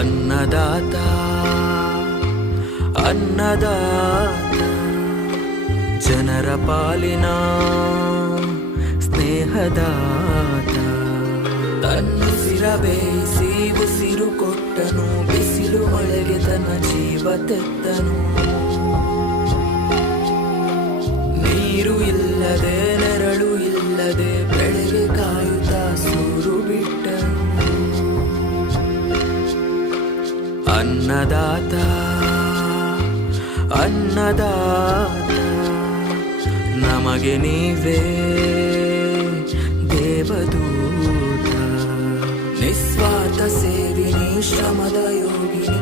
ಅನ್ನದಾತ ಅನ್ನದಾತ, ಜನರ ಪಾಲಿನ ಸ್ನೇಹದಾತ. ತನ್ನುಸಿರ ಬೇಯಿಸಿ ಉಸಿರು ಕೊಟ್ಟನು, ಬಿಸಿಲು ಒಳಗೆ ತನ್ನ ಜೀವ ತೆತ್ತನು. ನೀರು ಇಲ್ಲದೆ ನೆರಳು ಇಲ್ಲದೆ ಬೆಳೆಗೆ ಕಾಯಿ అన్నదాత అన్నదాత నమగె నీవే దేవదూత. నిస్వార్థ సేవిని శ్రమద యోగిని